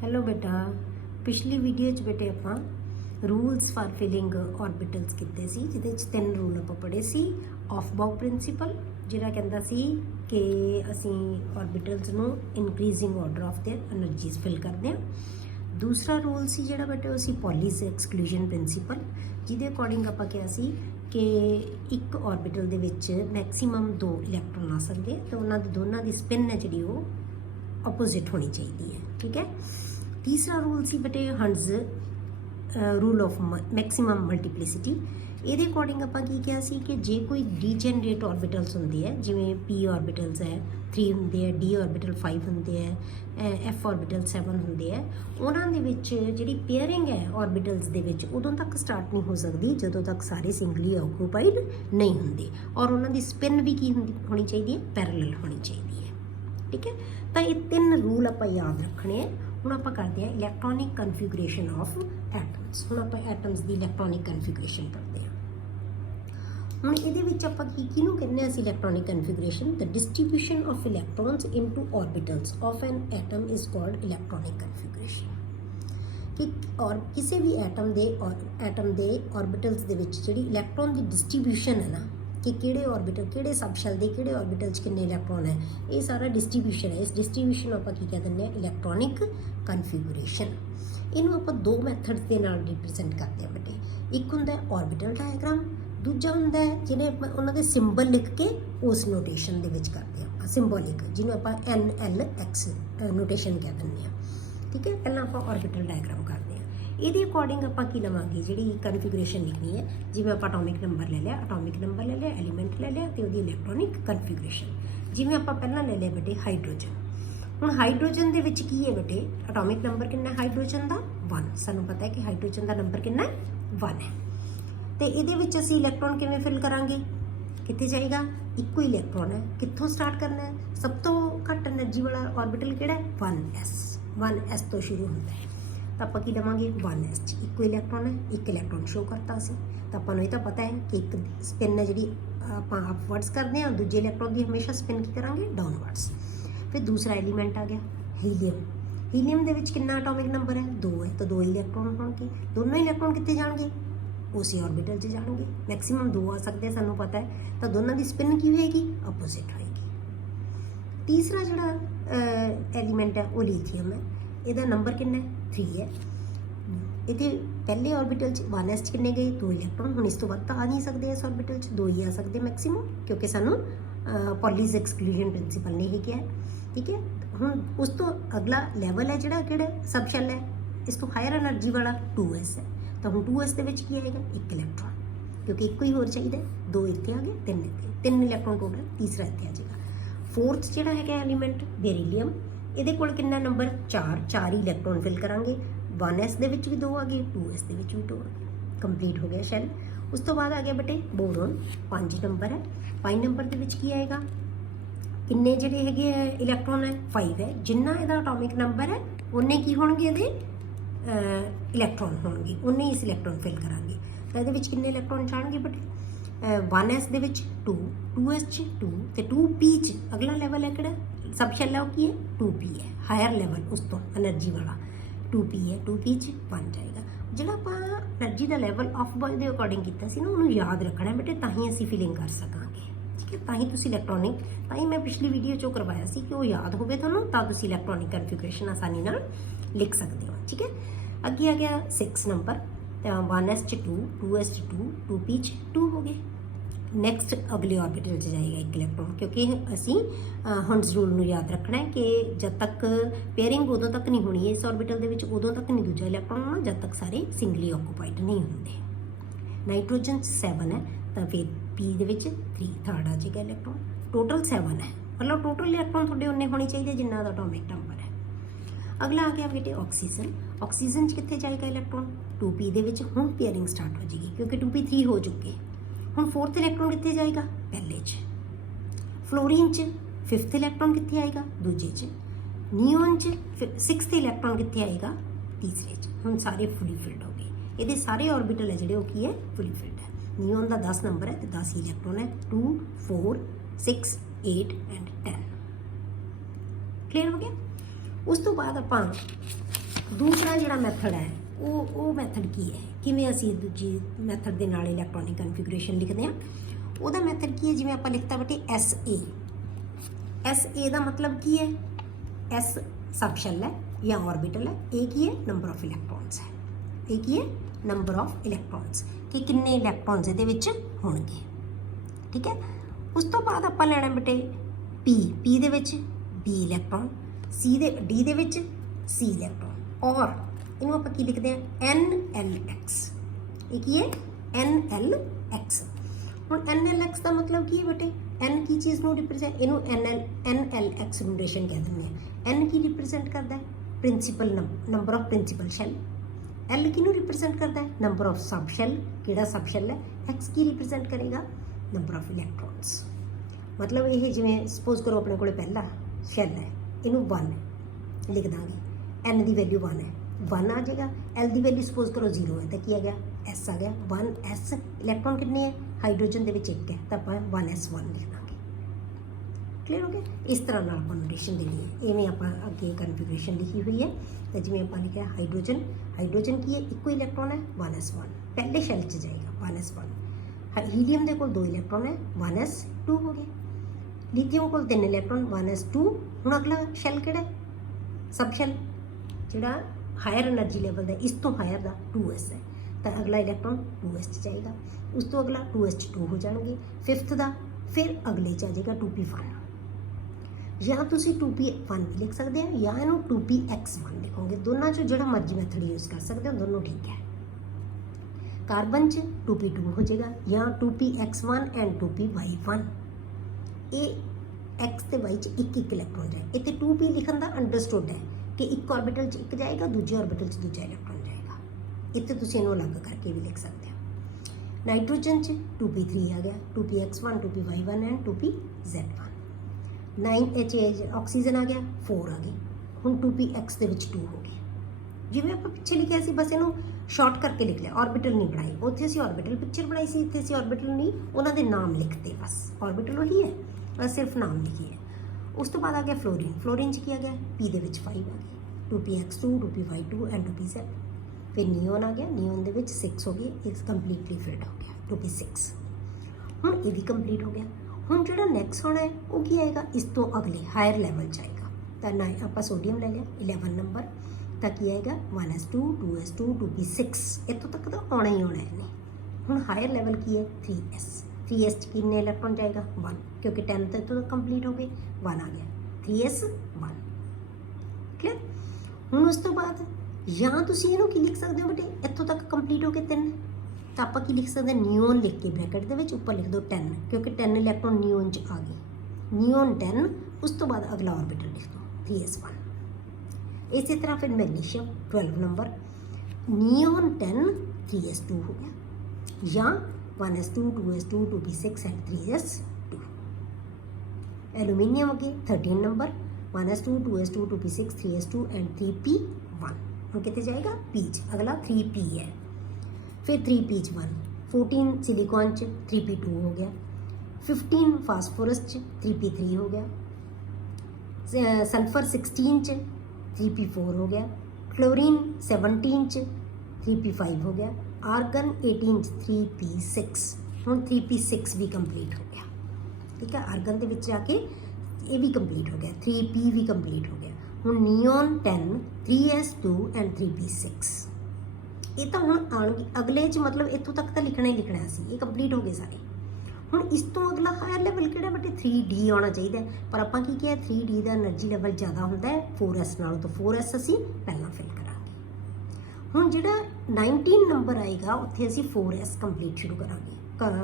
Hello बेटा, पिछली video च बेटे ਆਪਾਂ रूल्स फॉर फिलिंग ऑर्बिटल्स ਕੀਤੇ ਸੀ ਜਿਹਦੇ ਵਿੱਚ ਤਿੰਨ ਰੂਲ ਆਪਾਂ ਪੜ੍ਹੇ ਸੀ। ਆਫ ਬਾਊ ਪ੍ਰਿੰਸੀਪਲ ਜਿਹੜਾ ਕਹਿੰਦਾ ਸੀ ਕਿ ਅਸੀਂ ऑर्बिटल्स ਨੂੰ increasing order of their energies fill ਕਰਦੇ ਹਾਂ। दूसरा रूल ਸੀ ਜਿਹੜਾ ਬੇਟੇ ਉਹ ਸੀ ਪੋਲੀਸ ਐਕਸਕਲੂਜਨ ਪ੍ਰਿੰਸੀਪਲ, ਜਿਹਦੇ ਅਕੋਰਡਿੰਗ ਆਪਾਂ ਕਿਹਾ ਸੀ ਕਿ ਇੱਕ ऑर्बिटल ਦੇ ਵਿੱਚ ਮੈਕਸਿਮਮ 2 ਇਲੈਕਟ੍ਰੋਨ ਆ ਸਕਦੇ ਤੇ ਉਹਨਾਂ ਦੀ ਦੋਨਾਂ ਦੀ ਸਪਿਨ ਹੈ ਜਿਹੜੀ ਉਹ ਆਪੋजिट होनी चाहिए। ठीक है। तीसरा रूल सी बेटे Hund's rule of maximum multiplicity. ਇਹਦੇ ਅਕੋਰਡਿੰਗ ਆਪਾਂ ਕੀ ਕਿਹਾ ਸੀ ਕਿ ਜੇ ਕੋਈ ਡੀਜਨਰੇਟ ऑर्बिटल्स ਹੁੰਦੇ ਆ ਜਿਵੇਂ p ऑर्बिटल्स ਹੈ 3 ਹੁੰਦੇ ਆ, d ऑर्बिटल 5 ਹੁੰਦੇ ਆ, f ऑर्बिटल 7 ਹੁੰਦੇ ਆ, ਉਹਨਾਂ ਦੇ ਵਿੱਚ ਜਿਹੜੀ ਪੇਅਰਿੰਗ ਹੈ ऑर्बिटल्स ਦੇ ਵਿੱਚ ਉਦੋਂ ਤੱਕ ਸਟਾਰਟ ਨਹੀਂ ਹੋ ਸਕਦੀ ਜਦੋਂ ਤੱਕ ਸਾਰੇ ਸਿੰਗਲੀ ਆਕੂਪਾਈਡ ਨਹੀਂ ਹੁੰਦੇ ਔਰ ਉਹਨਾਂ ਦੀ ਸਪਿਨ ਵੀ ਕੀ ਹੋਣੀ ਚਾਹੀਦੀ ਹੈ, ਪੈਰਲਲ ਹੋਣੀ ਚਾਹੀਦੀ ਹੈ। ठीक है। तो ये तीन रूल आप याद रखने हैं। हुण आप करते हैं इलैक्ट्रॉनिक कन्फिगरेशन ऑफ एटम्स। हुण आप एटम्स की इलैक्ट्रॉनिक कन्फिगरेशन करते हैं। हुण इहदे विच आपां किहनूं कहने हैं electronic configuration? The distribution of electrons into orbitals of an atom is called electronic configuration. कि और किसी भी एटम दे ऑर्बिटल्स दे विच जिहड़ी इलैक्ट्रॉन की डिस्ट्रीब्यूशन है ना कि किहड़े ऑर्बिटल किहड़े सबशैल दे किहड़े ऑर्बिटल च किन्ने इलैक्ट्रॉन है, ये सारा डिस्ट्रीब्यूशन है। इस डिस्ट्रीब्यूशन आपां की कह दिंदे आ इलैक्ट्रॉनिक कन्फिगरेशन। इनू आपां दो मैथड्स दे नाल रिप्रजेंट करते हैं बेटे। एक हुंदा है ऑर्बिटल डायग्राम, दूजा हुंदा है जिहड़े उन्हां दे सिंबल लिख के उस नोटेशन दे विच करते हैं सिंबॉलिक, जिन्हों आपां NLX नोटेशन कह दिंदे आ। ठीक है। पहलां आपां ऑर्बिटल डायग्राम करते हैं। ਇਹਦੇ ਅਕੋਰਡਿੰਗ ਆਪਾਂ ਕੀ ਲਵਾਂਗੇ, ਜਿਹੜੀ ਕਨਫੀਗਰੇਸ਼ਨ ਲਿਖਣੀ ਹੈ ਜਿਵੇਂ ਆਪਾਂ ਐਟੋਮਿਕ ਨੰਬਰ ਲੈ ਲਿਆ, ਐਲੀਮੈਂਟ ਲੈ ਲਿਆ ਤੇ ਉਹਦੀ ਇਲੈਕਟ੍ਰੋਨਿਕ ਕਨਫੀਗਰੇਸ਼ਨ। ਜਿਵੇਂ ਆਪਾਂ ਪਹਿਲਾਂ ਲੈ ਲਿਆ ਬੇਟੇ ਹਾਈਡਰੋਜਨ। ਹੁਣ ਹਾਈਡਰੋਜਨ ਦੇ ਵਿੱਚ ਕੀ ਹੈ ਬੇਟੇ, ਐਟੋਮਿਕ ਨੰਬਰ ਕਿੰਨਾ ਹਾਈਡਰੋਜਨ ਦਾ 1। ਸਾਨੂੰ ਪਤਾ ਹੈ ਕਿ ਹਾਈਡਰੋਜਨ ਦਾ ਨੰਬਰ ਕਿੰਨਾ 1 ਹੈ ਤੇ ਇਹਦੇ ਵਿੱਚ ਅਸੀਂ ਇਲੈਕਟ੍ਰੋਨ ਕਿਵੇਂ ਫਿਲ ਕਰਾਂਗੇ, ਕਿੱਥੇ ਜਾਏਗਾ, ਇੱਕੋ ਇਲੈਕਟ੍ਰੋਨ ਹੈ। ਕਿੱਥੋਂ ਸਟਾਰਟ ਕਰਨਾ ਹੈ, ਸਭ ਤੋਂ ਘੱਟ એનર્ਜੀ ਵਾਲਾ ऑर्बिटल ਕਿਹੜਾ ਹੈ 1s ਤੋਂ ਸ਼ੁਰੂ ਹੁੰਦਾ ਹੈ। ਤਾਂ ਆਪਾਂ ਕੀ ਲਵਾਂਗੇ 1s 'ਚ ਇੱਕੋ ਇਲੈਕਟ੍ਰੋਨ ਹੈ, ਇੱਕ ਇਲੈਕਟ੍ਰੋਨ ਸ਼ੋ ਕਰਤਾ ਅਸੀਂ ਤਾਂ ਆਪਾਂ ਨੂੰ ਇਹ ਤਾਂ ਪਤਾ ਹੈ ਕਿ ਇੱਕ ਸਪਿਨ ਹੈ ਜਿਹੜੀ ਆਪਾਂ ਅਪਵਰਡਸ ਕਰਦੇ ਹਾਂ, ਦੂਜੇ ਇਲੈਕਟ੍ਰੋਨ ਦੀ ਹਮੇਸ਼ਾ ਸਪਿਨ ਕੀ ਕਰਾਂਗੇ ਡਾਊਨਵਰਡਸ। ਫਿਰ ਦੂਸਰਾ ਐਲੀਮੈਂਟ ਆ ਗਿਆ ਹੀਲੀਅਮ। ਹੀਲੀਅਮ ਦੇ ਵਿੱਚ ਕਿੰਨਾ ਐਟੋਮਿਕ ਨੰਬਰ ਹੈ 2 ਹੈ ਤਾਂ 2 ਇਲੈਕਟ੍ਰੋਨ ਹੋਣਗੇ। ਦੋਨੋਂ ਇਲੈਕਟ੍ਰੋਨ ਕਿੱਥੇ ਜਾਣਗੇ, ਉਸੇ ऑर्बिटल 'ਚ ਜਾਣਗੇ। ਮੈਕਸਿਮਮ 2 ਆ ਸਕਦੇ ਸਾਨੂੰ ਪਤਾ ਹੈ ਤਾਂ ਦੋਨਾਂ ਦੀ ਸਪਿਨ ਕੀ ਹੋਏਗੀ, ਆਪੋਜ਼ਿਟ ਹੋਏਗੀ। ਤੀਸਰਾ ਜਿਹੜਾ ਐਲੀਮੈਂਟ ਹੈ ਉਹ ਲੀਥੀਅਮ ਹੈ। ਇਹਦਾ ਨੰਬਰ ਕਿੰਨਾ ਹੈ 3 है। ये पहले ऑर्बिटल 1s किन्ने गए 2 इलैक्ट्रॉन। हुण इस तो वध आ नहीं सकते इस ऑर्बिटल 2 ही आ सकते मैक्सिमम, क्योंकि सानू पॉलीज एक्सक्लूजन प्रिंसीपल ने ही किया है। ठीक है। हुण उस तो अगला लैवल है जिहड़ा किहड़ा सबशैल है, इस तो हायर एनर्जी वाला 2s है। तो हुण 2s दे विच की आएगा 1 इलैक्ट्रॉन, क्योंकि एक ही होर चाहिए। 2 इत्थे आ गए, 3 इत्थे, 3 इलैक्ट्रॉन टोटल। तीसरा इत्थे आ जाएगा। फोर्थ जिहड़ा है एलीमेंट बेरीलियम, ਇਹਦੇ ਕੋਲ ਕਿੰਨਾ ਨੰਬਰ 4 ਹੀ ਇਲੈਕਟ੍ਰੋਨ ਫਿਲ ਕਰਾਂਗੇ। 1s ਦੇ ਵਿੱਚ ਵੀ 2 ਆ ਗਏ, 2s ਦੇ ਵਿੱਚ ਵੀ 2 ਆ ਗਏ। ਕੰਪਲੀਟ ਹੋ ਗਿਆ ਸ਼ੈਲ। ਉਸ ਤੋਂ ਬਾਅਦ ਆ ਗਿਆ ਬੇਟੇ ਬੋਰੋਨ, 5 ਨੰਬਰ ਹੈ। 5 ਨੰਬਰ ਦੇ ਵਿੱਚ ਕੀ ਆਏਗਾ, ਕਿੰਨੇ ਜਿਹੜੇ ਹੈਗੇ ਆ ਇਲੈਕਟ੍ਰੋਨ ਹੈ 5 ਹੈ। ਜਿੰਨਾ ਇਹਦਾ ਐਟੋਮਿਕ ਨੰਬਰ ਹੈ ਉਹਨੇ ਕੀ ਹੋਣਗੇ ਇਹਦੇ ਇਲੈਕਟ੍ਰੋਨ ਹੋਣਗੇ, ਉਹਨੇ ਹੀ ਇਸ ਇਲੈਕਟ੍ਰੋਨ ਫਿਲ ਕਰਾਂਗੇ। ਤਾਂ ਇਹਦੇ ਵਿੱਚ ਕਿੰਨੇ ਇਲੈਕਟ੍ਰੋਨ ਜਾਣਗੇ ਬੇਟੇ 1s ਦੇ ਵਿੱਚ 2, 2s 'ਚ 2 ਤੇ 2p 'ਚ ਅਗਲਾ ਲੈਵਲ ਹੈ ਕਿਹੜਾ सब शैल है वो की है 2p है, हायर लैवल उस तो एनर्जी वाला 2p है। 2p 'ਚ 1 जाएगा। ਜਿਹੜਾ ਆਪਾਂ એનર્ਜੀ ਦਾ ਲੈਵਲ ਆਫ ਬਾਏ ਦੇ ਅਕੋਰਡਿੰਗ ਕੀਤਾ ਸੀ ਨਾ, ਉਹਨੂੰ ਯਾਦ ਰੱਖਣਾ ਬੇਟੇ, ਤਾਂ ਹੀ ਅਸੀਂ ਫਿਲਿੰਗ ਕਰ ਸਕਾਂਗੇ। ਠੀਕ ਹੈ। ਤਾਂ ਹੀ ਤੁਸੀਂ ਇਲੈਕਟ੍ਰੋਨਿਕ, ਤਾਂ ਹੀ ਮੈਂ ਪਿਛਲੀ ਵੀਡੀਓ 'ਚੋਂ ਕਰਵਾਇਆ ਸੀ ਕਿ ਉਹ ਯਾਦ ਹੋਵੇ ਤੁਹਾਨੂੰ, ਤਾਂ ਤੁਸੀਂ ਇਲੈਕਟ੍ਰੋਨਿਕ ਕਨਫਿਗਰੇਸ਼ਨ ਆਸਾਨੀ ਨਾਲ ਲਿਖ ਸਕਦੇ ਹੋ। ਠੀਕ ਹੈ। ਅੱਗੇ ਆ ਗਿਆ 6 ਨੰਬਰ, ਤਾਂ 1s 'ਚ 2, 2s 'ਚ 2, 2p 'ਚ 2 ਹੋ गए। नैक्सट अगले ऑर्बिटल च जाएगा 1 इलैक्ट्रॉन, क्योंकि असी हंड्स रूल में याद रखना है कि जब तक पेयरिंग उदों तक नहीं होनी है इस ऑर्बिटल दे विच, उदों तक नहीं दूजा इलैक्ट्रॉन होना जब तक सारे सिंगली ऑक्यूपाइड नहीं होंगे। नाइट्रोजन 7 है तो फिर पी दे विच 3 थर्ड आ जाएगा इलैक्ट्रॉन। टोटल 7 है, मतलब टोटल इलैक्ट्रॉन थोड़े उन्ने होने चाहिए जिन्ना दा एटॉमिक नंबर है। अगला आ गया बेटे ऑक्सीजन। ऑक्सीजन च कित्थे जाएगा इलैक्ट्रॉन 2p दे विच। हुण पेयरिंग स्टार्ट हो जाएगी क्योंकि 2p 3 हो चुके। ਹੁਣ 4th इलैक्ट्रॉन कितने जाएगा पहले च। फ्लोरीन च 5th इलैक्ट्रॉन कितने आएगा दूजे च। नियोन च 6th इलैक्ट्रॉन कितने आएगा तीसरे च। हम सारे फुली फिल्ड हो गए। ये सारे ऑर्बिटल है जो की है फुली फिल्ड है। नियोन का 10 नंबर है तो 10 इलैक्ट्रॉन है 2, 4, 6, 8 एंड 10। क्लियर हो गया। उस तो बाद आप दूसरा जिहड़ा मैथड है वो मैथड की है, किवें असीं दूजी मैथड दे नाल इलैक्ट्रॉनिक कन्फिगरेशन लिखते हैं। ਉਹਦਾ मैथड की है, जिवें आपां लिखता बेटे SA का मतलब की है, S सब शेल है या ऑर्बिटल है, ए की है नंबर ऑफ इलैक्ट्रॉन्स है, ए की है नंबर ऑफ इलैक्ट्रॉन्स कि किन्ने इलैक्ट्रॉन्स इहदे विच होणगे। ठीक है, उस तो बाद आपां लैणा बेटे पी दे विच B इलैक्ट्रॉन, डी दे विच C इलैक्ट्रॉन, और इनू आपां की लिखते हैं NLX। ये की है NLX। हुण NLX का मतलब की है बेटे, N की चीज़ नू रिप्रेजेंट, इनू NLX नोटेशन कह दिंदे हैं। N की रिप्रेजेंट करता है principal number of principal shell, L की नू रिप्रेजेंट करता है नंबर ऑफ सब शैल, किहड़ा सब शैल है, X की रिप्रेजेंट करेगा नंबर ऑफ इलैक्ट्रॉन्स। मतलब ये जिवें सपोज करो अपने कोले पहला शैल है, इनू 1 लिख दांगे, N की वैल्यू 1 है, 1 आ जाएगा। L की वैल्यू सपोज करो 0 है तो की आ गया S आ गया, 1S। इलैक्ट्रॉन कितने है, हाइड्रोजन के विच 1 है तो आप 1S1 लिख दांगे। क्लीयर हो गया। इस तरह नाल आपां नोटेशन देनी है, इवें आपां अगे कन्फिगरेशन लिखी हुई है। तो जिवें आपां लिखिआ हाइड्रोजन की है, इक्को इलैक्ट्रॉन है 1S1, पहले शैल च जाएगा 1S1। हीलियम के कोल 2 इलैक्ट्रॉन है 1S2 हो गया। लिथियम कोल 3 इलैक्ट्रॉन 1S2। हुण अगला शैल किहड़ा है, सब शैल जिहड़ा हायर एनर्जी लैवल का, इस तो हायर का 2S है तो अगला इलैक्ट्रॉन 2S च जाएगा, उस तो अगला 2S2 हो जाएंगे, 5th का फिर अगले च आ जाएगा 2P1। या तुसी 2P1 भी लिख सकते हैं या इनू 2PX1 लिखोगे, दोनों चो जो मर्जी मैथड यूज़ कर सकते हो, दोनों ठीक है। कार्बन च 2P2 हो जाएगा या 2PX1 एंड 2PY1। ये X ते Y च एक इलैक्ट्रॉन जाए, इतने 2P लिखन का अंडरस्टूड है कि एक ऑर्बिटल च एक जाएगा, दूजे ऑर्बिटल च दूजा इलैक्ट्रॉन जाएगा। इतने तुसी इनू अलग करके भी लिख सकते हो। नाइट्रोजन च 2P3 आ गया, 2PX1, 2PY1 and 2PZ1। 9H oxygen आ गया, 4 आ गई। हुण 2PX दे विच 2 हो गए। जिवें आपां पिछे लिखिआ सी, बस इनू शॉर्ट करके लिख लिया, ऑर्बिटल नहीं बनाई। उत्थे असीं ऑर्बिटल पिक्चर बनाई सी, इत्थे असीं ऑर्बिटल नहीं, उन्हां दे नाम लिखते बस। ऑर्बिटल वही है, बस सिर्फ नाम लिखी है। उस तो बाद आ गया फ्लोरीन च की आ गया, P दे विच 5 आ गई, 2PX2, 2PY2 एंड 2PZ। फिर नियोन आ गया, नियोन दे विच 6 हो गए, एक कंप्लीटली फिल्ड हो गया 2P6। हुण ये भी कंप्लीट हो गया। हुण जिहड़ा नैक्सट होना है वो की आएगा, इस तो अगले हायर लैवल जाएगा। तो ना आपां सोडियम ले लिया 11 नंबर, तो की आएगा 1S2, 2S2, 2P6। इतों तक तो आना ही आना है नहीं। हुण हायर लैवल की है 3S कितने इलैक्ट्रॉन जाएगा 1, क्योंकि 10 तो कंप्लीट हो गए, 1 आ गया 3S1। क्लियर। हुण उस तो बाद या तुसीं इहनूं की लिख सकते हो बेटे, इत्थों तक कंप्लीट हो गए 3, तो आप की लिख सकते हैं नियोन लिख के ब्रैकेट के ऊपर लिख दो 10, क्योंकि 10 इलैक्ट्रॉन नियोन च आ गए, नियोन 10। उस तो बाद अगला ऑर्बिटल लिख दो 3S1। इसी तरह फिर मैग्नीशियम 12 नंबर, नियोन 10, 3S2 हो गया, या 1S2, 2S2, 2P6 and 3S2। Aluminium अगे 13 number, 1S2, 2S2, 2P6, 3S2 and 3P1। हम कितने जाएगा P च, अगला 3P है, फिर 3P1। 14 सिलिकॉन च 3P2 हो गया, 15 फास्फोरस च 3P3 हो गया, सल्फर 16 च 3P4 हो गया, क्लोरीन 17 च 3P5 हो गया, आर्गन 18 च 3P6। हुण 3P6 भी कंप्लीट हो गया। ठीक है, आर्गन दे विच जाके ये भी कंप्लीट हो गया, 3P भी कंप्लीट हो गया। हुण नियोन 10, 3S2 एंड 3P6। ये तो हुण आउणगे अगले च, मतलब इत्थों तक तो लिखना ही लिखना सी, ये कंप्लीट हो गए सारे। हुण इस तो अगला हायर लैवल किहड़ा बेटे 3D आना चाहिए, पर आपां की किया 3D का एनर्जी लैवल ज़्यादा होंदा है 4S नालों, तो 4S असीं पहलां फिल करांगे। हुण जिहड़ा 19 नंबर आएगा उत्थे असीं 4S कंप्लीट शुरू करांगे,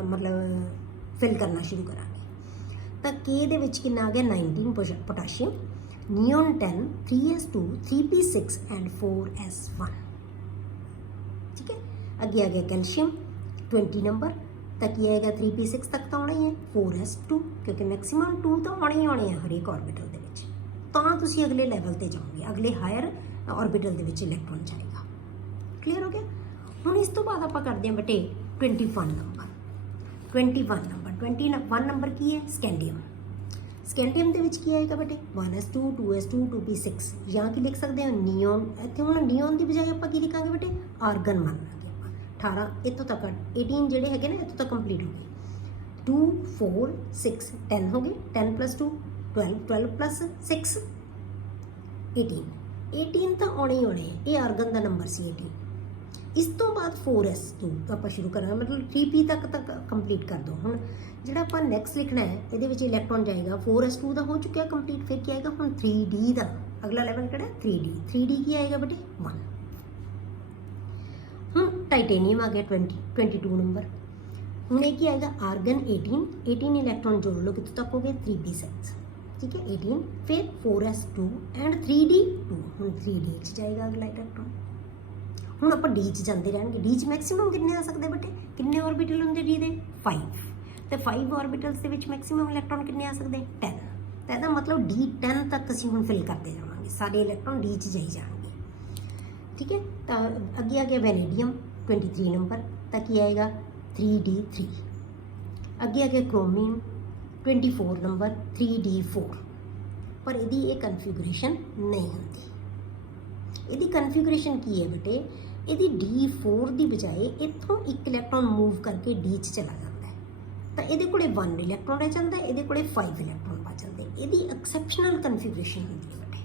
मतलब फिल करना शुरू करांगे। तो के दे विच कितना आ गया 19 potassium, neon 10, 3S2, 3P6 and 4S1। ठीक है, अगे आ गया कैल्शियम 20 नंबर, तक ये आएगा 3P6 तक तो आना ही है, 4S2, क्योंकि मैक्सीमम 2 तो आने ही आने हर एक ऑर्बिटल दे विच। तां तुसीं अगले लैवल ते जाओगे, अगले हायर ऑर्बिटल दे विच इलैक्ट्रॉन जाएगा। क्लीयर हो गया। हुण इस तो बाद आपां करदे हां बेटे 21 नंबर। 21 नंबर की है स्कैंडियम। ਸਕੈਂਡੀਅਮ ਦੇ ਵਿੱਚ ਕੀ ਆਏਗਾ ਬੇਟੇ 1s2 2s2 2p6 ਜਾਂ ਕੀ ਲਿਖ ਸਕਦੇ ਹਾਂ ਨਿਓਨ। ਇੱਥੇ ਹੁਣ ਨਿਓਨ ਦੀ ਬਜਾਏ ਆਪਾਂ ਕੀ ਲਿਖਾਂਗੇ ਬੇਟੇ ਆਰਗਨ ਮੰਨ ਲਾਂਗੇ ਆਪਾਂ। 18 ਇੱਥੋਂ ਤੱਕ 18 ਜਿਹੜੇ ਹੈਗੇ ਨੇ ਇੱਥੋਂ ਤੱਕ ਕੰਪਲੀਟ ਹੋ ਗਏ। 2 4 6 10 ਹੋ ਗਏ। 10 + 2 12 12 + 6 18 18 ਤਾਂ ਆਉਣੇ ਹੀ ਆਉਣੇ। ਇਹ ਆਰਗਨ ਦਾ ਨੰਬਰ ਸੀ 18। ਇਸ ਤੋਂ ਬਾਅਦ 4s2 ਆਪਾਂ ਸ਼ੁਰੂ ਕਰਾਂਗੇ, ਮਤਲਬ 3p ਤੱਕ ਕੰਪਲੀਟ ਕਰ ਦਿਓ। ਹੁਣ ਜਿਹੜਾ ਆਪਾਂ ਨੈਕਸਟ ਲਿਖਣਾ ਹੈ ਇਹਦੇ ਵਿੱਚ ਇਲੈਕਟ੍ਰੋਨ ਜਾਏਗਾ। 4s2 ਦਾ ਹੋ ਚੁੱਕਿਆ ਕੰਪਲੀਟ। ਫਿਰ ਕੀ ਆਏਗਾ ਹੁਣ 3d ਦਾ ਅਗਲਾ ਲੈਵਲ ਕਿਹੜਾ 3d। 3d ਕੀ ਆਏਗਾ ਬੇਟੇ 1। ਹੁਣ ਟਾਈਟੇਨੀਅਮ ਆ ਗਿਆ 22 ਨੰਬਰ। ਹੁਣ ਇਹ ਕੀ ਆਏਗਾ ਆਰਗਨ 18 ਇਲੈਕਟ੍ਰੋਨ ਜੋੜ ਲਓ ਕਿੱਥੋਂ ਤੱਕ ਹੋ ਗਏ 3p6 ਠੀਕ ਹੈ 18। ਫਿਰ 4s2 ਐਂਡ 3d 2। ਹੁਣ 3d 'ਚ ਜਾਏਗਾ ਅਗਲਾ ਇਲੈਕਟ੍ਰੋਨ। ਹੁਣ ਆਪਾਂ ਡੀ 'ਚ ਜਾਂਦੇ ਰਹਿਣਗੇ। ਡੀ 'ਚ ਮੈਕਸਿਮਮ ਕਿੰਨੇ ਆ ਸਕਦੇ ਬੇਟੇ ਕਿੰਨੇ ਆਰਬਿਟਲ ਹੁੰਦੇ ਡੀ ਦੇ 5 ਤੇ 5 ਆਰਬਿਟਲਸ ਦੇ ਵਿੱਚ ਮੈਕਸਿਮਮ ਇਲੈਕਟ੍ਰੋਨ ਕਿੰਨੇ ਆ ਸਕਦੇ 10। ਤਾਂ ਇਹਦਾ ਮਤਲਬ D10 ਤੱਕ ਅਸੀਂ ਹੁਣ ਫਿਲ ਕਰਦੇ ਜਾਵਾਂਗੇ। ਸਾਰੇ ਇਲੈਕਟ੍ਰੋਨ ਡੀ 'ਚ ਜਾਈ ਜਾਣਗੇ ਠੀਕ ਹੈ। ਤਾਂ ਅੱਗੇ ਆ ਗਿਆ ਵੈਨੇਡੀਅਮ 23 ਨੰਬਰ। ਤਾਂ ਕੀ ਆਏਗਾ 3d3। ਅੱਗੇ ਆ ਗਿਆ ਕ੍ਰੋਮੀਅਮ 24 ਨੰਬਰ 3d4। ਪਰ ਇਹਦੀ ਇਹ ਕਨਫੀਗਰੇਸ਼ਨ ਨਹੀਂ ਹੁੰਦੀ। ਇਹਦੀ ਕਨਫੀਗਰੇਸ਼ਨ ਕੀ ਹੈ ਬੇਟੇ ਇਹਦੀ D4 ਦੀ ਬਜਾਏ ਇੱਥੋਂ ਇੱਕ ਇਲੈਕਟ੍ਰੋਨ ਮੂਵ ਕਰਕੇ ਡੀ 'ਚ ਚਲਾ ਜਾਂਦਾ ਹੈ। ਤਾਂ ਇਹਦੇ ਕੋਲੇ 1 ਇਲੈਕਟ੍ਰੋਨ ਰਹਿ ਜਾਂਦਾ ਹੈ, ਇਹਦੇ ਕੋਲੇ 5 ਇਲੈਕਟ੍ਰੋਨ ਬਚ ਜਾਂਦੇ। ਇਹਦੀ ਐਕਸੈਪਸ਼ਨਲ ਕਨਫੀਗਰੇਸ਼ਨ ਹੁੰਦੀ ਹੈ ਬੇਟੇ।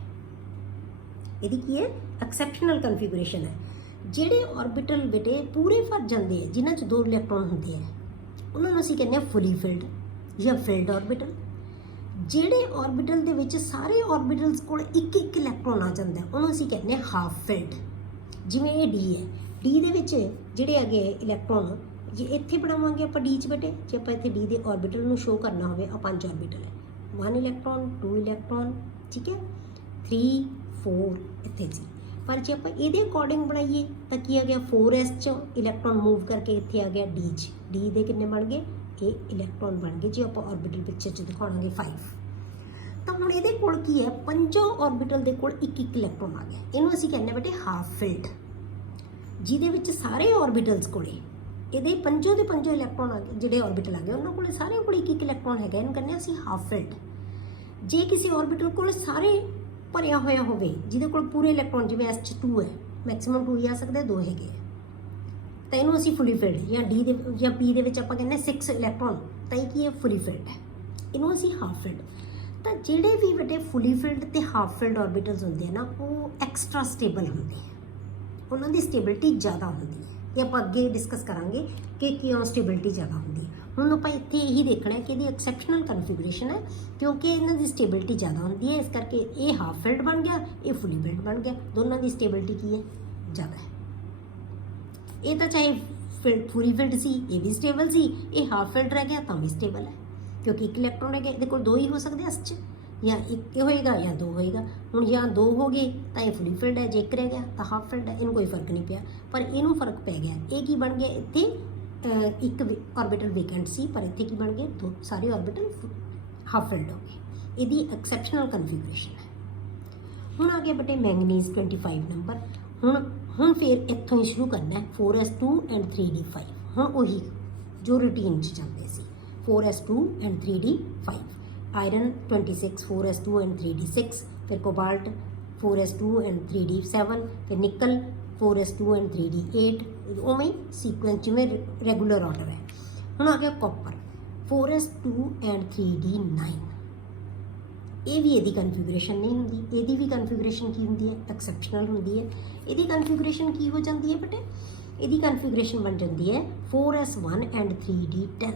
ਇਹਦੀ ਕੀ ਹੈ ਐਕਸੈਪਸ਼ਨਲ ਕਨਫੀਗਰੇਸ਼ਨ ਹੈ। ਜਿਹੜੇ ਆਰਬਿਟਲ ਬੇਟੇ ਪੂਰੇ ਭਰ ਜਾਂਦੇ ਆ ਜਿਨ੍ਹਾਂ 'ਚ 2 ਇਲੈਕਟ੍ਰੋਨ ਹੁੰਦੇ ਆ ਉਹਨਾਂ ਨੂੰ ਅਸੀਂ ਕਹਿੰਦੇ ਆ ਫੁਲੀ ਫਿਲਡ ਜਾਂ ਫਿਲਡ ਆਰਬਿਟਲ। ਜਿਹੜੇ ਆਰਬਿਟਲ ਦੇ ਵਿੱਚ ਸਾਰੇ ਆਰਬਿਟਲਸ ਕੋਲ ਇੱਕ ਇਲੈਕਟ੍ਰੋਨ ਆ ਜਾਂਦਾ ਉਹਨੂੰ ਅਸੀਂ ਕਹਿੰਦੇ ਆ ਹਾਫ ਫਿਲਡ। ਜਿਵੇਂ ਇਹ ਡੀ ਹੈ, ਡੀ ਦੇ ਵਿੱਚ ਜਿਹੜੇ ਹੈਗੇ ਇਲੈਕਟ੍ਰੋਨ ਜੇ ਇੱਥੇ ਬਣਾਵਾਂਗੇ ਆਪਾਂ ਡੀ 'ਚ ਬੇਟੇ ਜੇ ਆਪਾਂ ਇੱਥੇ ਡੀ ਦੇ ਆਰਬਿਟਲ ਨੂੰ ਸ਼ੋ ਕਰਨਾ ਹੋਵੇ ਆ 5 ਆਰਬਿਟਲ ਹੈ 1 ਇਲੈਕਟ੍ਰੋਨ 2 ਇਲੈਕਟ੍ਰੋਨ ਠੀਕ ਹੈ 3 4 ਇੱਥੇ ਜੀ। ਪਰ ਜੇ ਆਪਾਂ ਇਹਦੇ ਅਕੋਰਡਿੰਗ ਬਣਾਈਏ ਤਾਂ ਕੀ ਆ ਗਿਆ 4s 'ਚ ਇਲੈਕਟ੍ਰੋਨ ਮੂਵ ਕਰਕੇ ਇੱਥੇ ਆ ਗਿਆ ਡੀ 'ਚ। ਡੀ ਦੇ ਕਿੰਨੇ ਬਣ ਗਏ ਇਹ ਇਲੈਕਟ੍ਰੋਨ ਬਣ ਗਏ ਜੇ ਆਪਾਂ ਆਰਬਿਟਲ ਪਿਕਚਰ 'ਚ ਦਿਖਾਉਣਾਂਗੇ 5। ਤਾਂ ਹੁਣ ਇਹਦੇ ਕੋਲ ਕੀ ਹੈ ਪੰਜੋਂ ਆਰਬਿਟਲ ਦੇ ਕੋਲ ਇੱਕ ਇਲੈਕਟ੍ਰੋਨ ਆ ਗਿਆ। ਇਹਨੂੰ ਅਸੀਂ ਕਹਿੰਦੇ ਬੇਟੇ ਹਾਫ ਫਿਲਡ ਜਿਹਦੇ ਵਿੱਚ ਸਾਰੇ ਆਰਬਿਟਲਸ ਕੋਲੇ ਇਹਦੇ ਪੰਜੋਂ ਦੇ ਪੰਜੋਂ ਇਲੈਕਟ੍ਰੋਨ ਆ ਗਏ। ਜਿਹੜੇ ਆਰਬਿਟਲ ਆ ਗਏ ਉਹਨਾਂ ਕੋਲੇ ਸਾਰਿਆਂ ਕੋਲ ਇੱਕ ਇਲੈਕਟ੍ਰੋਨ ਹੈਗਾ ਇਹਨੂੰ ਕਹਿੰਦੇ ਅਸੀਂ ਹਾਫ ਫਿਲਡ। ਜੇ ਕਿਸੇ ਆਰਬਿਟਲ ਕੋਲ ਸਾਰੇ ਭਰਿਆ ਹੋਇਆ ਹੋਵੇ ਜਿਹਦੇ ਕੋਲ ਪੂਰੇ ਇਲੈਕਟ੍ਰੋਨ ਜਿਵੇਂ s 'ਚ 2 ਹੈ ਮੈਕਸਿਮਮ 2 ਹੀ ਆ ਸਕਦੇ 2 ਹੈਗੇ ਤਾਂ ਇਹਨੂੰ ਅਸੀਂ ਫੁਲੀ ਫਿਲਡ ਜਾਂ ਡੀ ਦੇ ਜਾਂ ਪੀ ਦੇ ਵਿੱਚ ਆਪਾਂ ਕਹਿੰਦੇ 6 ਇਲੈਕਟ੍ਰੋਨ ਤਾਂ ਇਹ ਕੀ ਹੈ ਫੁਲੀ ਫਿਲਡ ਹੈ। ਇਹਨੂੰ ਅਸੀਂ ਹਾਫ ਫਿਲਡ। ਤਾਂ ਜਿਹੜੇ ਵੀ ਵੱਡੇ ਫੁਲੀ ਫਿਲਡ ਤੇ ਹਾਫ ਫਿਲਡ ਆਰਬਿਟਲਸ ਹੁੰਦੇ ਆ ਨਾ ਉਹ ਐਕਸਟਰਾ ਸਟੇਬਲ ਹੁੰਦੇ ਆ। ਉਹਨਾਂ ਦੀ ਸਟੇਬਿਲਿਟੀ ਜ਼ਿਆਦਾ ਹੁੰਦੀ ਹੈ। ਇਹ ਆਪਾਂ ਅੱਗੇ ਡਿਸਕਸ ਕਰਾਂਗੇ ਕਿ ਕਿਉਂ ਸਟੇਬਿਲਿਟੀ ਜ਼ਿਆਦਾ ਹੁੰਦੀ ਹੈ। ਹੁਣ ਆਪਾਂ ਇੱਥੇ ਇਹੀ ਦੇਖਣਾ ਹੈ ਕਿ ਇਹਦੀ ਐਕਸੈਪਸ਼ਨਲ ਕਨਫੀਗਰੇਸ਼ਨ ਹੈ ਕਿਉਂਕਿ ਇਹਨਾਂ ਦੀ ਸਟੇਬਿਲਿਟੀ ਜ਼ਿਆਦਾ ਹੁੰਦੀ ਹੈ। ਇਸ ਕਰਕੇ ਇਹ ਹਾਫ ਫਿਲਡ ਬਣ ਗਿਆ ਇਹ ਫੁਲੀ ਫਿਲਡ ਬਣ ਗਿਆ। ਦੋਨਾਂ ਦੀ ਸਟੇਬਿਲਿਟੀ ਕੀ ਹੈ ਜ਼ਿਆਦਾ ਹੈ। ਇਹ ਤਾਂ ਚਾਹੇ ਫੁਲੀ ਫਿਲਡ ਸੀ ਇਹ ਵੀ ਸਟੇਬਲ ਸੀ ਇਹ ਹਾਫ ਫਿਲਡ ਰਹਿ ਗਿਆ ਤਾਂ ਵੀ ਸਟੇਬਲ ਹੈ ਕਿਉਂਕਿ ਇੱਕ ਇਲੈਕਟ੍ਰੋਨ ਹੈਗਾ ਇਹਦੇ ਕੋਲ 2 ਹੀ ਹੋ ਸਕਦੇ ਇਸ 'ਚ ਜਾਂ ਇੱਕ ਹੋਏਗਾ ਜਾਂ 2 ਹੋਏਗਾ। ਹੁਣ ਜਾਂ 2 ਹੋ ਗਏ ਤਾਂ ਇਹ ਫੁਲੀ ਫਿਲਡ ਹੈ ਜੇ ਇੱਕ ਰਹਿ ਗਿਆ ਤਾਂ ਹਾਫ ਫਿਲਡ ਹੈ। ਇਹਨੂੰ ਕੋਈ ਫਰਕ ਨਹੀਂ ਪਿਆ ਪਰ ਇਹਨੂੰ ਫਰਕ ਪੈ ਗਿਆ। ਇਹ ਕੀ ਬਣ ਗਿਆ ਇੱਥੇ ਇੱਕ ਆਰਬਿਟਲ ਵੇਕੈਂਟ ਸੀ ਪਰ ਇੱਥੇ ਕੀ ਬਣ ਗਏ ਸਾਰੇ ਆਰਬਿਟਲ ਹਾਫ ਫਿਲਡ ਹੋ ਗਏ। ਇਹਦੀ ਐਕਸੈਪਸ਼ਨਲ ਕਨਫੀਗਰੇਸ਼ਨ ਹੈ। ਹੁਣ ਆ ਗਿਆ ਬੇਟੇ ਮੈਂਗਨੀਜ਼ 25 ਨੰਬਰ। ਹੁਣ ਫਿਰ ਇੱਥੋਂ ਹੀ ਸ਼ੁਰੂ ਕਰਨਾ ਹੈ 4s2 ਐਂਡ 3d5। ਹੁਣ ਉਹੀ ਜੋ ਰੂਟੀਨ 'ਚ ਜਾਂਦੇ ਸੀ 4s2 and 3d5। Iron 26 4s2 and 3d6। ਫਿਰ ਕੋਬਾਲਟ 4s2 ਐਂਡ 3d7। ਫਿਰ ਨਿਕਲ 4s2 ਐਂਡ 3d8। ਉਵੇਂ ਹੀ ਸੀਕੁਐਂਸ ਜਿਵੇਂ ਰੈਗੂਲਰ ਆਰਡਰ ਹੈ। ਹੁਣ ਆ ਗਿਆ ਕਾਪਰ 4s2 ਐਂਡ 3d9। ਇਹ ਵੀ ਇਹਦੀ ਕਨਫੀਗਰੇਸ਼ਨ ਨਹੀਂ ਹੁੰਦੀ। ਇਹਦੀ ਵੀ ਕਨਫੀਗਰੇਸ਼ਨ ਕੀ ਹੁੰਦੀ ਹੈ ਐਕਸੈਪਸ਼ਨਲ ਹੁੰਦੀ ਹੈ। ਇਹਦੀ ਕਨਫੀਗਰੇਸ਼ਨ ਕੀ ਹੋ ਜਾਂਦੀ ਹੈ ਬੇਟੇ ਇਹਦੀ ਕਨਫੀਗਰੇਸ਼ਨ ਬਣ ਜਾਂਦੀ ਹੈ 4s1 ਐਂਡ 3d10।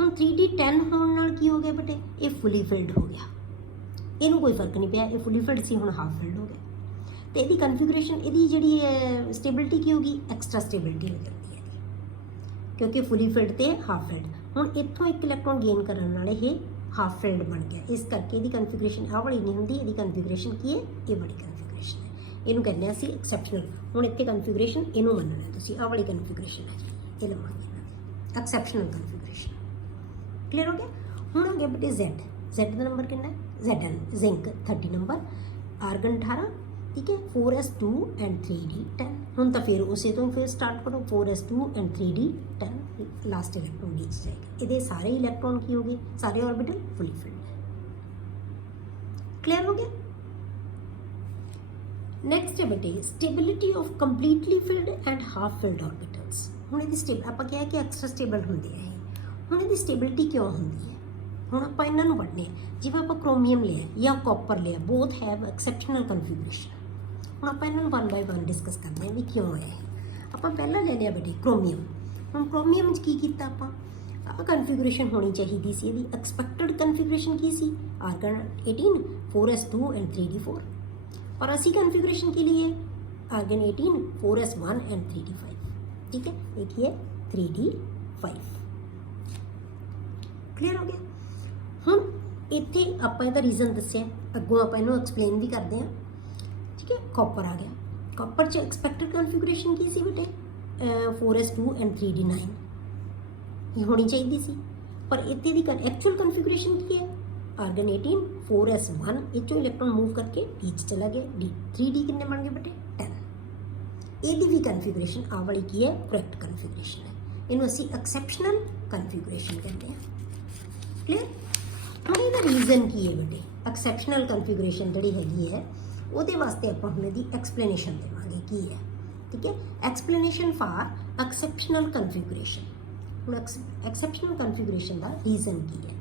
ਹੁਣ 3d10 ਹੋਣ ਨਾਲ ਕੀ ਹੋ ਗਿਆ ਬੇਟੇ ਇਹ ਫੁਲੀ ਫਿਲਡ ਹੋ ਗਿਆ। ਇਹਨੂੰ ਕੋਈ ਫਰਕ ਨਹੀਂ ਪਿਆ ਇਹ ਫੁਲੀ ਫਿਲਡ ਸੀ ਹੁਣ ਹਾਫ ਫਿਲਡ ਹੋ ਗਿਆ। ਤੇ ਇਹਦੀ ਕਨਫੀਗਰੇਸ਼ਨ ਇਹਦੀ ਜਿਹੜੀ ਹੈ ਸਟੇਬਿਲਿਟੀ ਕੀ ਹੋਗੀ ਐਕਸਟਰਾ ਸਟੇਬਿਲਿਟੀ ਹੋ ਜਾਂਦੀ ਹੈ ਕਿਉਂਕਿ ਫੁਲੀ ਫਿਲਡ ਤੇ ਹਾਫ ਫਿਲਡ। ਹੁਣ ਇੱਥੋਂ ਇੱਕ ਇਲੈਕਟ੍ਰੋਨ ਗੇਨ ਕਰਨ ਨਾਲ ਇਹ ਹਾਫ ਫਿਲਡ ਬਣ ਗਿਆ। ਇਸ ਕਰਕੇ ਇਹਦੀ ਕਨਫੀਗਰੇਸ਼ਨ ਆਹ ਵਾਲੀ ਨਹੀਂ ਹੁੰਦੀ। ਇਹਦੀ ਕਨਫੀਗਰੇਸ਼ਨ ਕੀ ਹੈ ਇਹ ਵਾਲੀ ਕਨਫੀਗਰੇਸ਼ਨ ਹੈ। ਇਹਨੂੰ ਕਹਿੰਦੇ ਹਾਂ ਅਸੀਂ ਐਕਸੈਪਸ਼ਨਲ। ਹੁਣ ਇੱਥੇ ਕਨਫੀਗਰੇਸ਼ਨ ਇਹਨੂੰ ਮੰਨਣਾ ਤੁਸੀਂ ਆਹ ਵਾਲੀ ਕਨਫੀਗਰੇਸ਼ਨ ਹੈ ਇਹ ਲਵਾਂਗੇ ਐਕਸੈਪਸ਼ਨਲ ਕਨਫੀਗਰੇਸ਼ਨ। ਕਲੀਅਰ ਹੋ ਗਿਆ। ਹੁਣ ਆ ਗਿਆ ਬੇਟੇ Z ਦਾ ਨੰਬਰ ਕਿੰਨਾ ਹੈ Zn ਜ਼ਿੰਕ 30 ਨੰਬਰ। ਆਰਗਨ 18 ठीक है 4s2 and 3d10 ਹੁਣ ਤਾਂ ਫਿਰ ਉਸੇ ਤੋਂ ਫਿਰ ਸਟਾਰਟ ਕਰੋ 4s2 and 3d10 last electron D च जाएगा ਇਹਦੇ ਸਾਰੇ ਇਲੈਕਟ੍ਰੋਨ ਕੀ ਹੋ ਗਏ ਸਾਰੇ ऑर्बिटल फुली फिल्ड है क्लियर हो गया नेक्स्ट है बेटे stability of completely filled and half filled orbitals ਹੁਣ ਇਹਦੀ ਸਟੇਬਲ ਆਪਾਂ ਕਿਹਾ ਕਿ ਐਕਸਟਰਾ ਸਟੇਬਲ ਹੁੰਦੇ ਆ ਇਹ ਹੁਣ ਇਹਦੀ ਸਟੇਬਿਲਿਟੀ ਕਿਉਂ ਹੁੰਦੀ ਹੈ ਹੁਣ ਆਪਾਂ ਇਹਨਾਂ ਨੂੰ ਪੜ੍ਹਨੇ ਆ ਜਿਵੇਂ ਆਪਾਂ ਕ੍ਰੋਮੀਅਮ ਲਿਆ ਜਾਂ ਕਾਪਰ ਲਿਆ ਬੋਥ ਹੈਵ ਐਕਸੈਪਸ਼ਨਲ ਕਨਫਿਗੂਰੇਸ਼ਨ ਹੁਣ ਆਪਾਂ ਇਹਨਾਂ ਨੂੰ 1 ਬਾਈ 1 ਡਿਸਕਸ ਕਰਦੇ ਹਾਂ ਵੀ ਕਿਉਂ ਹੈ ਇਹ ਆਪਾਂ ਪਹਿਲਾਂ ਲੈ ਲਿਆ ਬੇਟੇ ਕ੍ਰੋਮੀਅਮ ਹੁਣ ਕ੍ਰੋਮੀਅਮ 'ਚ ਕੀ ਕੀਤਾ ਆਪਾਂ ਆਹ ਕਨਫਿਗੂਰੇਸ਼ਨ ਹੋਣੀ ਚਾਹੀਦੀ ਸੀ ਇਹਦੀ ਐਕਸਪੈਕਟਡ ਕਨਫਿਗੂਰੇਸ਼ਨ ਕੀ ਸੀ ਆਰਗਨ 18 4s2 and 3d4 और ਅਸੀਂ कॉन्फ़िगरेशन के लिए आर्गन 18 4s1 and 3d5 ठीक है एक ही है 3d5 क्लियर हो गया ਹੁਣ ਇੱਥੇ ਆਪਾਂ ਇਹਦਾ ਰੀਜ਼ਨ ਦੱਸਿਆ ਅੱਗੋਂ ਆਪਾਂ ਇਹਨੂੰ ਐਕਸਪਲੇਨ ਵੀ ਕਰਦੇ ਹਾਂ ਠੀਕ ਹੈ ਕਾਪਰ ਆ ਗਿਆ ਕਾਪਰ 'ਚ ਐਕਸਪੈਕਟਡ ਕਨਫਿਗੂਰੇਸ਼ਨ ਕੀ ਸੀ ਬੇਟੇ 4s2 and 3d9 ਇਹ ਹੋਣੀ ਚਾਹੀਦੀ ਸੀ ਪਰ ਇੱਥੇ ਦੀ ਐਕਚੁਅਲ ਕਨਫਿਗੂਰੇਸ਼ਨ ਕੀ ਹੈ आर्गन 18 4s1 इचो इलेक्ट्रॉन मूव करके डी च चला गया डी 3d कितने बन गए बेटे 10 ਇਹਦੀ ਵੀ ਕਨਫਿਗੂਰੇਸ਼ਨ ਆ ਵਾਲੀ ਕੀ ਹੈ ਕਰੈਕਟ ਕਨਫਿਗੂਰੇਸ਼ਨ ਹੈ ਇਹਨੂੰ ਅਸੀਂ ਐਕਸੈਪਸ਼ਨਲ ਕਨਫਿਗੂਰੇਸ਼ਨ ਕਹਿੰਦੇ ਹਾਂ ਕਲੀਅਰ ਹੁਣ ਇਹਦਾ ਰੀਜ਼ਨ ਕੀ ਹੈ ਬੇਟੇ ਐਕਸੈਪਸ਼ਨਲ ਕਨਫਿਗੂਰੇਸ਼ਨ ਜਿਹੜੀ ਹੈਗੀ ਹੈ ਉਹਦੇ ਵਾਸਤੇ ਆਪਾਂ ਹੁਣ ਇਹਦੀ ਐਕਸਪਲੇਨੇਸ਼ਨ ਦੇਵਾਂਗੇ ਕੀ ਹੈ ਠੀਕ ਹੈ ਐਕਸਪਲੇਨੇਸ਼ਨ ਫਾਰ ਐਕਸੈਪਸ਼ਨਲ ਕਨਫਿਗੂਰੇਸ਼ਨ ਹੁਣ ਐਕਸੈਪਸ਼ਨਲ ਕਨਫਿਗੂਰੇਸ਼ਨ ਦਾ ਰੀਜ਼ਨ ਕੀ ਹੈ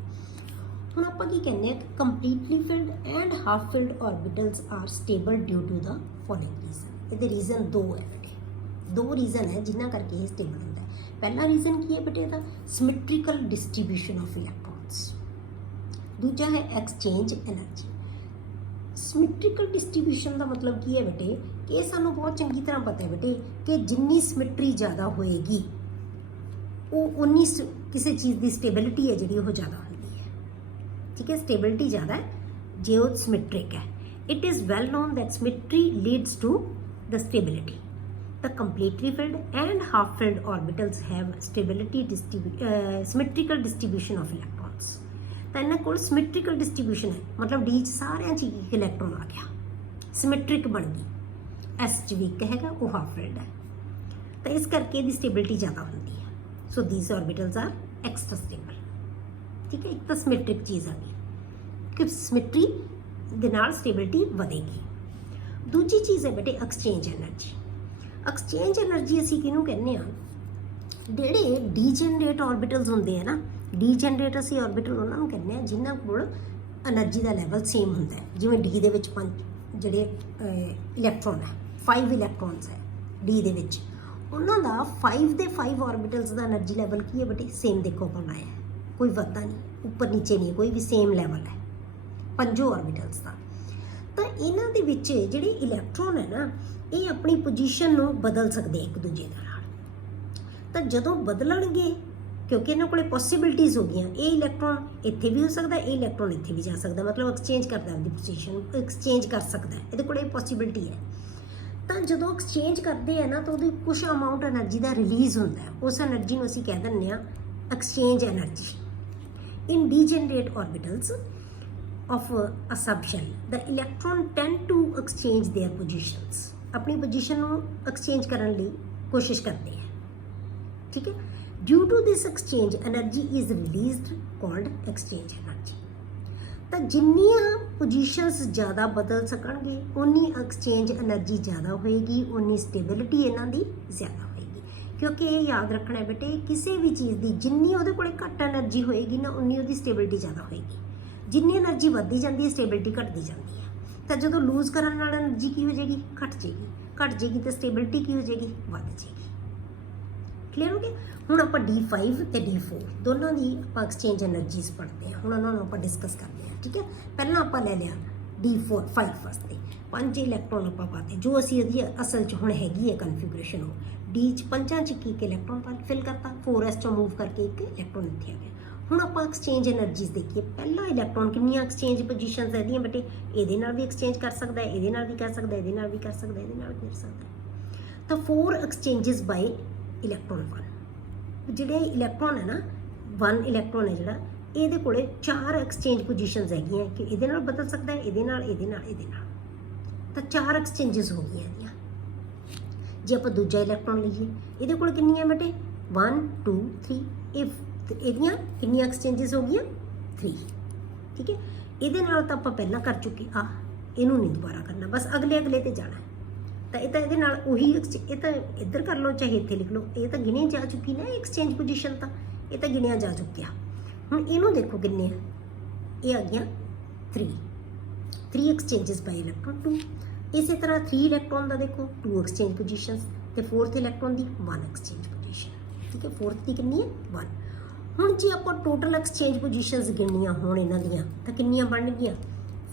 ਹੁਣ ਆਪਾਂ ਕੀ ਕਹਿੰਦੇ ਆ ਕਿ completely filled and half filled orbitals are stable due to the following reason ਇਹਦੇ ਰੀਜ਼ਨ ਦੋ ਹੈ ਬੇਟੇ ਦੋ ਰੀਜ਼ਨ ਹੈ ਜਿਨ੍ਹਾਂ ਕਰਕੇ ਇਹ ਸਟੇਬਲ ਹੁੰਦਾ ਹੈ ਪਹਿਲਾ ਰੀਜ਼ਨ ਕੀ ਹੈ ਬੇਟੇ ਦਾ ਸਿਮੈਟ੍ਰੀਕਲ ਡਿਸਟ੍ਰੀਬਿਊਸ਼ਨ ਆਫ ਇਲੈਕਟ੍ਰੋਨਸ ਦੂਜਾ ਹੈ ਐਕਸਚੇਂਜ એનર્ਜੀ ਸਿਮੈਟ੍ਰੀਕਲ ਡਿਸਟ੍ਰੀਬਿਊਸ਼ਨ ਦਾ ਮਤਲਬ ਕੀ ਹੈ ਬੇਟੇ ਕਿ ਇਹ ਸਾਨੂੰ ਬਹੁਤ ਚੰਗੀ ਤਰ੍ਹਾਂ ਪਤਾ ਹੈ ਬੇਟੇ ਕਿ ਜਿੰਨੀ ਸਿਮੈਟਰੀ ਜ਼ਿਆਦਾ ਹੋਏਗੀ ਉਹ ਉਨੀ ਕਿਸੇ ਚੀਜ਼ ਦੀ ਸਟੇਬਿਲਿਟੀ ਹੈ ਜਿਹੜੀ ਉਹ ਜ਼ਿਆਦਾ ठीक है स्टेबिलिटी ज़्यादा है जो सिमेट्रिक है it is well known that symmetry leads to the stability the completely filled and half filled orbitals have stability symmetrical distribution of electrons तो इन्होंने कोल सिमेट्रिकल डिस्ट्रीब्यूशन है मतलब डी सारे एक इलेक्ट्रॉन आ गया सिमेट्रिक बन गई एस च भी एक हैगा वो हाफ फिल्ड है तो इस करके दी स्टेबिलिटी ज़्यादा होती है so these orbitals are extra stable ठीक है एक तो सिमेट्रिक चीज़ आ गई कि सिमेट्री ਦੇ ਨਾਲ ਸਟੇਬਿਲਿਟੀ ਵਧੇਗੀ ਦੂਜੀ ਚੀਜ਼ ਹੈ ਬੇਟੇ ਐਕਸਚੇਂਜ ਐਨਰਜੀ ਅਸੀਂ ਕਿਹਨੂੰ ਕਹਿੰਦੇ ਆ ਜਿਹੜੇ ਡੀਜਨਰੇਟ ਆਰਬਿਟਲਸ ਹੁੰਦੇ ਆ ਨਾ ਡੀਜਨਰੇਟ ਅਸੀਂ ਆਰਬਿਟਲ ਉਹਨਾਂ ਨੂੰ ਕਹਿੰਦੇ ਆ ਜਿਨ੍ਹਾਂ ਕੋਲ એનર્ਜੀ ਦਾ ਲੈਵਲ ਸੇਮ ਹੁੰਦਾ ਹੈ ਜਿਵੇਂ ਡੀ ਦੇ ਵਿੱਚ 5 ਜਿਹੜੇ ਇਲੈਕਟ੍ਰੋਨ ਹੈ 5 ਇਲੈਕਟ੍ਰੋਨਸ ਹੈ ਡੀ ਦੇ ਵਿੱਚ ਉਹਨਾਂ ਦਾ 5 ਦੇ 5 ਆਰਬਿਟਲਸ ਦਾ એનર્ਜੀ ਲੈਵਲ ਕੀ ਹੈ ਬੇਟੇ ਸੇਮ ਦੇਖੋ ਬਣਾਇਆ ਹੈ कोई वादा नहीं उपर नीचे नहीं कोई भी सेम लैवल है पंजो ऑर्बिटल्स का तो इन्हां दे विच जिहड़े इलैक्ट्रॉन है ना ये अपनी पोजीशन नूं बदल सकते एक दूजे दे नाल तो जदों बदलणगे क्योंकि इन्हां कोले पॉसिबिलिटीज़ हो गई ये इलैक्ट्रॉन इत्थे भी हो सकता ये इलैक्ट्रॉन इत्थे भी जा सकता मतलब एक्सचेंज करता अपनी पोजीशन एक्सचेंज कर सकता है ये कोले पॉसिबिलिटी है तो जदों एक्सचेंज करते हैं ना तो वो कुछ अमाउंट एनर्जी का रिलीज़ होता है उस एनर्जी नूं असीं कह दिंदे आ exchange energy In degenerate orbitals of assumption, the electron tend to exchange their positions. अपनी पोजीशन ਨੂੰ एक्सचेंज ਕਰਨ ਲਈ कोशिश करते हैं ठीक है due to this exchange energy is released called exchange energy ਤਾਂ ਜਿੰਨੀਆਂ ਪੋਜੀਸ਼ਨਸ ਜ਼ਿਆਦਾ ਬਦਲ ਸਕਣਗੇ ਉਨੀ ਐਕਸਚੇਂਜ એનર્ਜੀ ਜ਼ਿਆਦਾ ਹੋਏਗੀ ਉਨੀ ਸਟੇਬਿਲਿਟੀ ਇਹਨਾਂ ਦੀ ਜ਼ਿਆਦਾ क्योंकि ये याद रखना है बेटे किसी भी चीज़ की जिन्नी वो घट एनर्जी होएगी ना उन्नी वो स्टेबिलिटी ज़्यादा होएगी जिन्नी एनर्जी बढ़ती जाती है स्टेबिलिटी घटती जाती है तो जो लूज करने वाला एनर्जी की हो जाएगी घट जाएगी तो स्टेबिलिटी की हो जाएगी बढ़ जाएगी क्लीयर हो गया हुण आपां D5 ते D4 दोनों की आपां एक्सचेंज एनर्जीज पढ़ते हैं हुण उन्हां नूं आपां डिस्कस करते हैं ठीक है पहलां आपां ले लिया D4 5 वास्ते 5 इलैक्ट्रॉन आपां पाते जो असीं इहदी असल च हुण हैगी है कन्फिगरेशन हो डी च 5 च एक इलैक्ट्रॉन फिल करता 4s चों मूव करके एक इलैक्ट्रॉन इत्थे आ गया हुण आपां एक्सचेंज एनर्जीज देखिए पहला इलैक्ट्रॉन कितनियां एक्सचेंज पोजीशनस इहदियां बेटे इहदे नाल भी एक्सचेंज कर सकदा है इहदे नाल भी कर सकदा है इहदे नाल भी कर सकदा है इहदे नाल भी कर सकदा है तो 4 एक्सचेंजेस बाय इलैक्ट्रॉन 1 जिहड़े इलैक्ट्रॉन है ना 1 इलैक्ट्रॉन है जिहड़ा इहदे कोले 4 एक्सचेंज पोजीशनस हैगियां कि इहदे नाल बदल सकदा है इहदे नाल इहदे नाल इहदे नाल ਤਾਂ 4 ਐਕਸਚੇਂਜਸ ਹੋ ਗਈਆਂ ਇਹਦੀਆਂ। ਜੇ ਆਪਾਂ ਦੂਜਾ ਇਲੈਕਟ੍ਰੋਨ ਲਈਏ, ਇਹਦੇ ਕੋਲ ਕਿੰਨੀਆਂ ਬੇਟੇ 1 2 3, ਇਹਦੀਆਂ ਕਿੰਨੀਆਂ ਐਕਸਚੇਂਜਸ ਹੋ ਗਈਆਂ 3। ਠੀਕ ਹੈ, ਇਹਦੇ ਨਾਲ ਤਾਂ ਆਪਾਂ ਪਹਿਲਾਂ ਕਰ ਚੁੱਕੇ ਆ, ਇਹਨੂੰ ਨਹੀਂ ਦੁਬਾਰਾ ਕਰਨਾ, ਬਸ ਅਗਲੇ ਤੇ ਜਾਣਾ। ਤਾਂ ਇਹ ਤਾਂ ਇਹਦੇ ਨਾਲ ਉਹੀ ਇਹ ਤਾਂ ਇੱਧਰ ਕਰ ਲਓ ਚਾਹੇ ਇੱਥੇ ਲਿਖ ਲਓ, ਇਹ ਤਾਂ ਗਿਣੀ ਜਾ ਚੁੱਕੀ ਨਾ ਐਕਸਚੇਂਜ ਪੋਜੀਸ਼ਨ, ਤਾਂ ਇਹ ਤਾਂ ਗਿਣਿਆ ਜਾ ਚੁੱਕਿਆ। ਹੁਣ ਇਹਨੂੰ ਦੇਖੋ ਕਿੰਨੇ ਆ, ਇਹ ਆ ਗਈਆਂ 3 ਐਕਸਚੇਂਜਸ ਬਾਈ ਇਲੈਕਟ੍ਰੋਨ 2। ਇਸੇ ਤਰ੍ਹਾਂ 3 ਇਲੈਕਟ੍ਰੋਨ ਦਾ ਦੇਖੋ 2 ਐਕਸਚੇਂਜ ਪੋਜੀਸ਼ਨਸ ਤੇ 4th ਇਲੈਕਟ੍ਰੋਨ ਦੀ 1 ਐਕਸਚੇਂਜ ਪੋਜੀਸ਼ਨ। ਠੀਕ ਹੈ, 4th ਦੀ ਕਿੰਨੀ ਹੈ 1। ਹੁਣ ਜੇ ਆਪਾਂ ਟੋਟਲ ਐਕਸਚੇਂਜ ਪੋਜੀਸ਼ਨਸ ਗਿਣਨੀਆਂ ਹੋਣ ਇਹਨਾਂ ਦੀਆਂ ਤਾਂ ਕਿੰਨੀਆਂ ਬਣਨਗੀਆਂ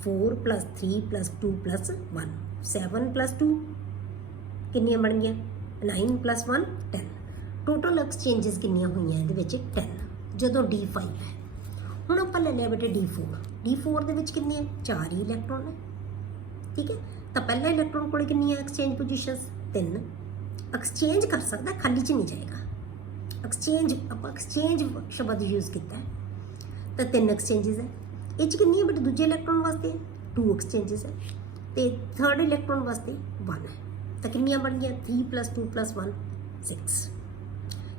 4 + 3 + 2 + 1, 7 + 2 ਕਿੰਨੀਆਂ ਬਣ ਗਈਆਂ 9 + 1 10। ਟੋਟਲ ਐਕਸਚੇਂਜਸ ਕਿੰਨੀਆਂ ਹੋਈਆਂ ਇਹਦੇ ਵਿੱਚ 10, ਜਦੋਂ D5 ਹੈ। ਹੁਣ ਆਪਾਂ ਲੈ ਲਿਆ ਬੇਟੇ D4 ਦੇ ਵਿੱਚ ਕਿੰਨੇ 4 ਹੀ ਇਲੈਕਟ੍ਰੋਨ ਹੈ। ਠੀਕ ਹੈ, ਤਾਂ ਪਹਿਲਾ ਇਲੈਕਟ੍ਰੋਨ ਕੋਲ ਕਿੰਨੀਆਂ ਐਕਸਚੇਂਜ ਪੋਜੀਸ਼ਨਸ 3। ਐਕਸਚੇਂਜ ਕਰ ਸਕਦਾ, ਖਾਲੀ ਚ ਨਹੀਂ ਜਾਏਗਾ। ਐਕਸਚੇਂਜ ਆਪਾਂ ਐਕਸਚੇਂਜ ਸ਼ਬਦ ਯੂਜ਼ ਕੀਤਾ ਹੈ, ਤਾਂ 3 ਐਕਸਚੇਂਜਸ ਹੈ। ਇਹ ਚ ਕਿੰਨੀ ਹੈ ਬੇਟੇ ਦੂਜੇ ਇਲੈਕਟ੍ਰੋਨ ਵਾਸਤੇ 2 ਐਕਸਚੇਂਜਸ ਹੈ ਤੇ 3rd ਇਲੈਕਟ੍ਰੋਨ ਵਾਸਤੇ 1 ਹੈ। ਤਾਂ ਕਿੰਨੀਆਂ ਬਣ ਗਈਆਂ 3 + 2 + 1 6।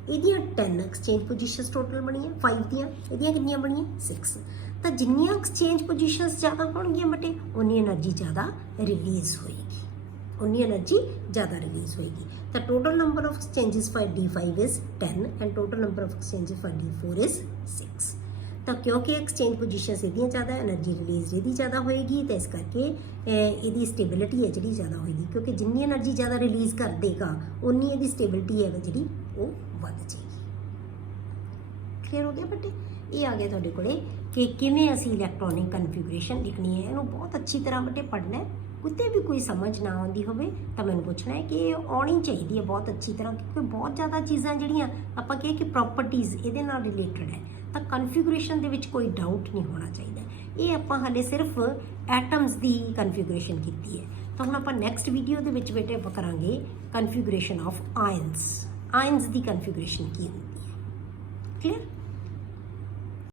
ਇਹਦੀਆਂ 10 ਐਕਸਚੇਂਜ ਪੋਜੀਸ਼ਨਸ ਟੋਟਲ ਬਣੀਆਂ 5 ਦੀਆਂ, ਇਹਦੀਆਂ ਕਿੰਨੀਆਂ ਬਣੀਆਂ 6। ਤਾਂ ਜਿੰਨੀਆਂ ਐਕਸਚੇਂਜ ਪੋਜੀਸ਼ਨਸ ਜ਼ਿਆਦਾ ਹੋਣਗੀਆਂ ਬੇਟੇ ਉਨੀ એનર્ਜੀ ਜ਼ਿਆਦਾ ਰਿਲੀਜ਼ ਹੋਏਗੀ, ਤਾਂ total number of exchanges for D5 is 10 and total number of exchanges for D4 is 6। ਤਾਂ ਕਿਉਂਕਿ ਐਕਸਚੇਂਜ ਪੋਜੀਸ਼ਨਸ ਇਹਦੀਆਂ ਜ਼ਿਆਦਾ, એનર્ਜੀ ਰਿਲੀਜ਼ ਇਹਦੀ ਜ਼ਿਆਦਾ ਹੋਏਗੀ, ਤਾਂ ਇਸ ਕਰਕੇ ਇਹਦੀ ਸਟੇਬਿਲਿਟੀ ਹੈ ਜਿਹੜੀ ਜ਼ਿਆਦਾ ਹੋਏਗੀ, ਕਿਉਂਕਿ ਜਿੰਨੀ એનર્ਜੀ ਜ਼ਿਆਦਾ ਰਿਲੀਜ਼ ਕਰ ਦੇਗਾ ਉਨੀ ਇਹਦੀ ਸਟੇਬਿਲਿਟੀ ਹੈ ਜਿਹੜੀ ਉਹ ਵੱਧ ਜਾਏਗੀ। ਕਲੀਅਰ ਹੋ ਗਿਆ ਬੇਟੇ? ਇਹ ਆ ਗਿਆ ਤੁਹਾਡੇ ਕੋਲੇ ਕਿ ਕਿਵੇਂ ਅਸੀਂ ਇਲੈਕਟ੍ਰੋਨਿਕ ਕਨਫੀਗਰੇਸ਼ਨ ਲਿਖਣੀ ਹੈ। ਇਹਨੂੰ ਬਹੁਤ ਅੱਛੀ ਤਰ੍ਹਾਂ ਬੇਟੇ ਪੜ੍ਹਨਾ ਹੈ। ਕਿਤੇ ਵੀ ਕੋਈ ਸਮਝ ਨਾ ਆਉਂਦੀ ਹੋਵੇ ਤਾਂ ਮੈਨੂੰ ਪੁੱਛਣਾ ਹੈ, ਕਿ ਇਹ ਆਉਣੀ ਚਾਹੀਦੀ ਹੈ ਬਹੁਤ ਅੱਛੀ ਤਰ੍ਹਾਂ, ਕਿਉਂਕਿ ਬਹੁਤ ਜ਼ਿਆਦਾ ਚੀਜ਼ਾਂ ਜਿਹੜੀਆਂ ਆਪਾਂ ਕਹੇ ਕਿ ਪ੍ਰੋਪਰਟੀਜ਼ ਇਹਦੇ ਨਾਲ ਰਿਲੇਟਡ ਹੈ, ਤਾਂ ਕਨਫੀਗਰੇਸ਼ਨ ਦੇ ਵਿੱਚ ਕੋਈ ਡਾਊਟ ਨਹੀਂ ਹੋਣਾ ਚਾਹੀਦਾ। ਇਹ ਆਪਾਂ ਹਾਲੇ ਸਿਰਫ ਐਟਮਸ ਦੀ ਕਨਫੀਗਰੇਸ਼ਨ ਕੀਤੀ ਹੈ। ਤਾਂ ਹੁਣ ਆਪਾਂ ਨੈਕਸਟ ਵੀਡੀਓ ਦੇ ਵਿੱਚ ਬੇਟੇ ਆਪਾਂ ਕਰਾਂਗੇ configuration of ions the configuration ਕੀ ਹੁੰਦੀ ਹੈ। ਕਲੀਅਰ?